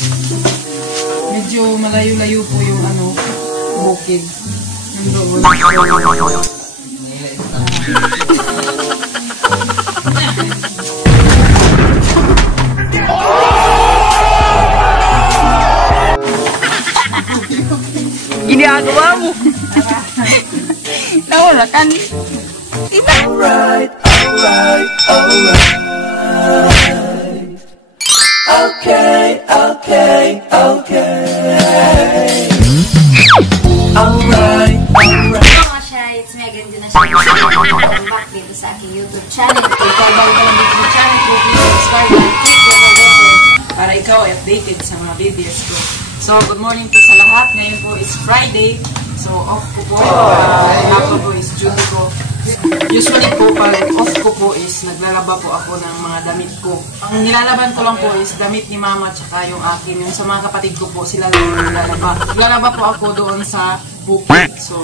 Medyo malayo-layo po yung bukid. Nandoon. Ginagawa mo. Nawala kan. Alright. Okay. Alright. Mga siya, it's Megan Dinasyon. Welcome back dito sa aking YouTube channel. Kung ikaw bago ka lang dito sa channel ko, please subscribe and click the bell button para ikaw ay updated sa mga videos ko. So, good morning po sa lahat. Ngayon po is Friday. So, off ko po. Hapon po is duty ko. Usually po, pag off ko po is naglalaba po ako ng mga damit ko. Ang nilalaban ko lang po is damit ni mama tsaka yung akin. Yung sa mga kapatid ko po, sila lang yung naglalaba. Naglalaba po ako doon sa bukid. So,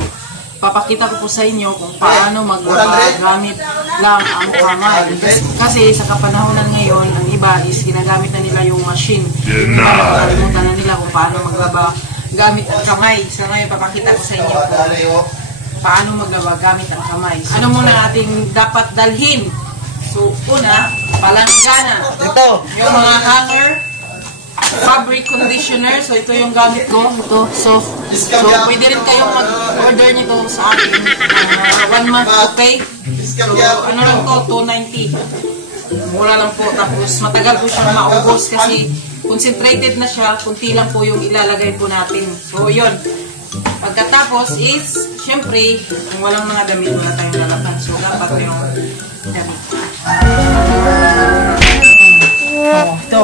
papakita ko po sa inyo kung paano maglaba gamit lang ang kamay. Kasi sa kapanahonan ngayon, ang iba is ginagamit na nila yung machine. Nakalimutan na nila kung paano maglaba gamit ang kamay. So ngayon papakita ko sa inyo kung paano maglaba gamit ang kamay. Ano muna ating dapat dalhin? So una, palanggana. Ito, yung mga hanger, fabric conditioner. So ito yung gamit ko. Ito, soft. So pwede rin kayong mag-order nito sa akin. 1 month to pay. So ano lang to, 290. Mura lang po. Tapos matagal po siyang maubos kasi concentrated na siya. Kunti lang po yung ilalagay po natin. So yun. Pagkatapos is, syempre, kung walang mga damit, wala tayong lalaban. So dapat yung damit. Ito.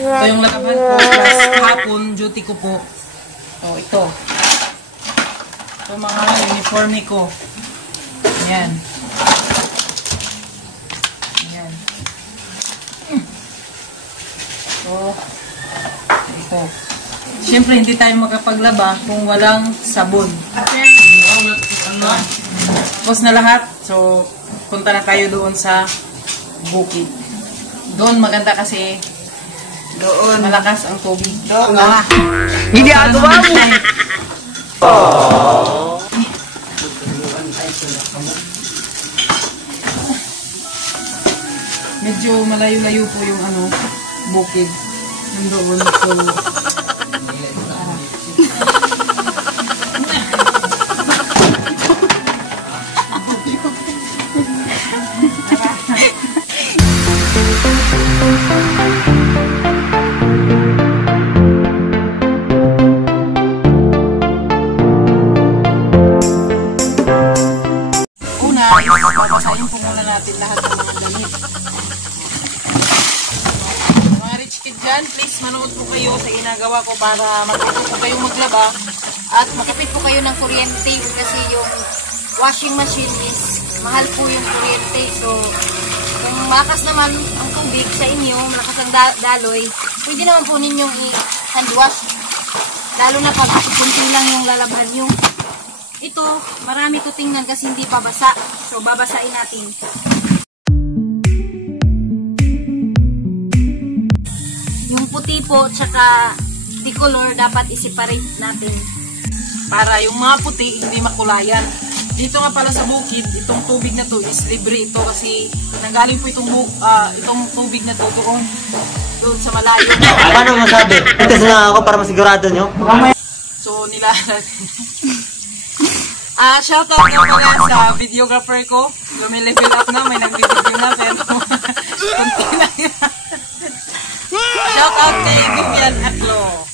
Ito yung lalaban ko. Plus kahapon, duty ko po. So ito. Ito mga uniforme ko. Ayan. Ayan. So, ito. Siyempre, hindi tayo makapaglaba kung walang sabon. Tapos na lahat. So, punta na tayo doon sa bukid. Doon maganda kasi doon malakas ang tubig. Hindi agawa mo. Medyo malayo-layo po yung bukid. Nandoon. So, babasahin po muna natin lahat ng mga damit. Mga rich kid dyan, please manood po kayo sa ginagawa ko para magkapit po kayong maglaba At makipit po kayo ng kuryente kasi yung washing machine is mahal po yung kuryente. So, kung malakas naman ang tubig sa inyo, malakas ang daloy, pwede naman po ninyong i-hand wash. Lalo na pag kunti lang yung lalaban nyo. Ito, marami ko tingnan kasi hindi pa basa. So, babasain natin. Yung puti po, tsaka tricolor, dapat i-separate natin. Para yung mga puti, hindi makulayan. Dito nga pala sa bukid, itong tubig na to is libre ito kasi nanggaling po itong tubig na to doon sa malayo. Paano masabi? Itas na ako para masigurado nyo. So, shoutout nga pala sa videographer ko. Level up na, may nag-video na, pero kunti lang yan. Shoutout kay Vivian Atlo.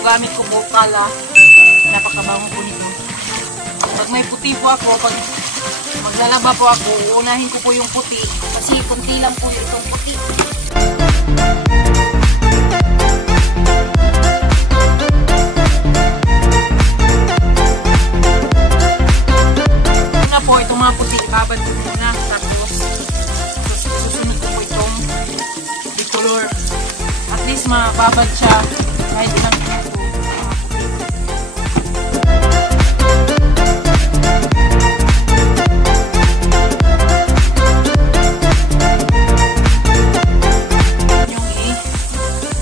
Gamit ko po pala, napakabango po nito. Pag may puti po ako, pag maglalaba po ako, uunahin ko po yung puti kasi kunti lang po itong puti. babad siya kahit ilang minuto.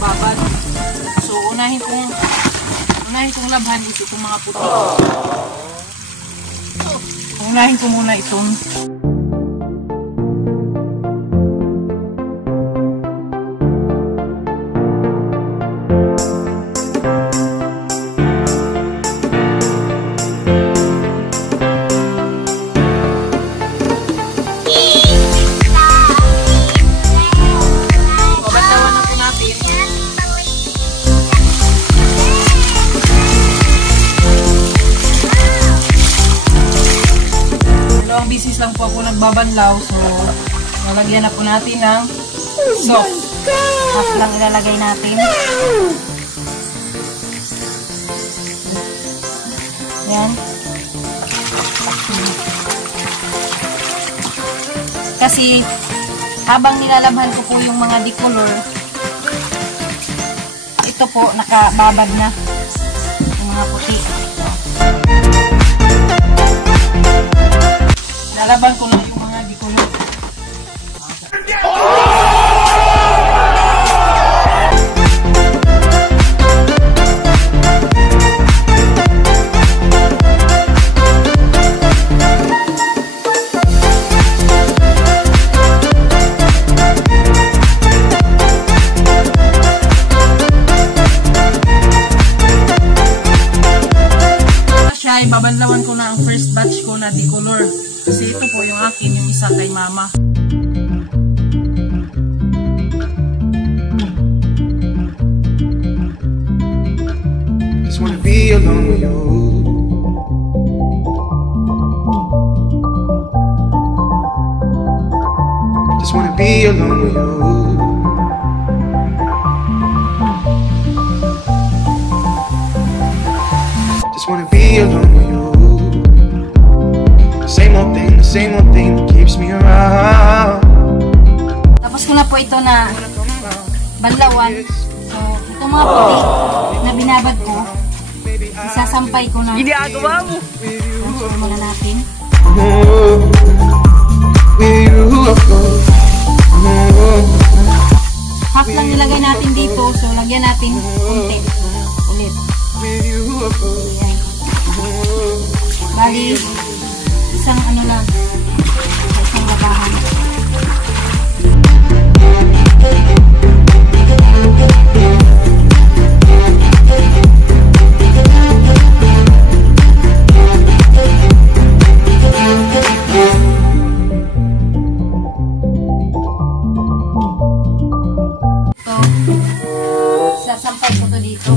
Babad. So, unahin kong labhan ito itong mga puti. Unahin ko muna itong bisis lang po ako nagbabanlaw, so lalagyan na po natin ng soft. Half lang ilalagay natin. Yan. Kasi habang nilalabhan ko po yung mga decolor, ito po nakababad na yung mga puti. Lalaban ko lang yung mga decolor. Babanlawan ko na ang first batch ko na decolor. Kasi ito po yung akin, yung isa kay mama. Just wanna be alone with you. Just wanna be alone with you. Just wanna be alone with you. The same old thing that keeps me around. Tapos ko na po ito na banlawan. So, itong mga puti na binabad ko, isasampay ko na. Ginagawa mo! Transfer muna natin. Half lang nilagay natin dito, so lagyan natin konti ulit. Ayan. Bali, isang ano lang, isang labahan. Sasampay ko to dito.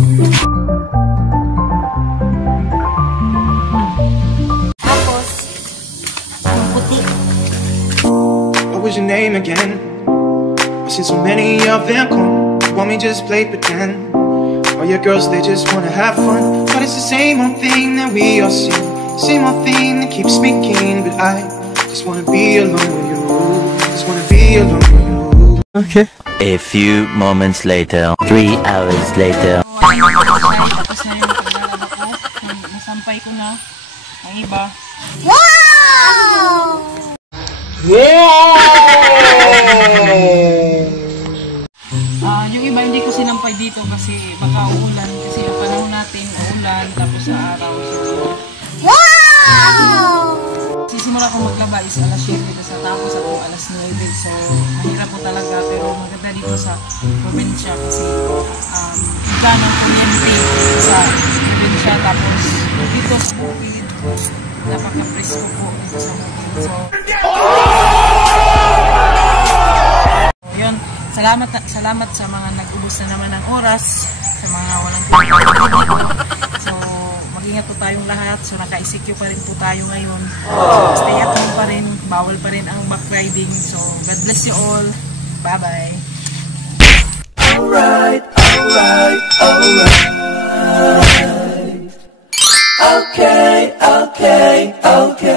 Tapos, yung puti. What was your name again? I've seen so many of them come. Want me just play pretend? All your girls, they just wanna have fun. But it's the same old thing that we all see. Same old thing that keeps me keen. But I just wanna be alone with you. Just wanna be alone with you. Okay. A few moments later, 3 hours later. Tapos na yung paglalaba ko. Nasampay ko na ang iba. Yung iba hindi ko sinampay dito kasi baka uulan. Kasi ang panahon natin, uulan, tapos sa araw. Sisimula ko maglaba is alas 7, tapos ako alas 9. So, mahirap po talaga. Pero maganda dito sa probinsya kasi ika ng kuryente sa probinsya. Tapos dito sa bukid, napaka-presko po dito sa bukid. So, yun. Salamat sa mga nag-ubos na naman ng oras, sa mga walang pinag-ubos. So, mag-ingat po tayong lahat. So, naka-ECQ pa rin po tayo ngayon. So, stay at home pa rin. Bawal pa rin ang back riding. So, God bless you all. Bye-bye. Alright, alright, alright. Okay, okay, okay.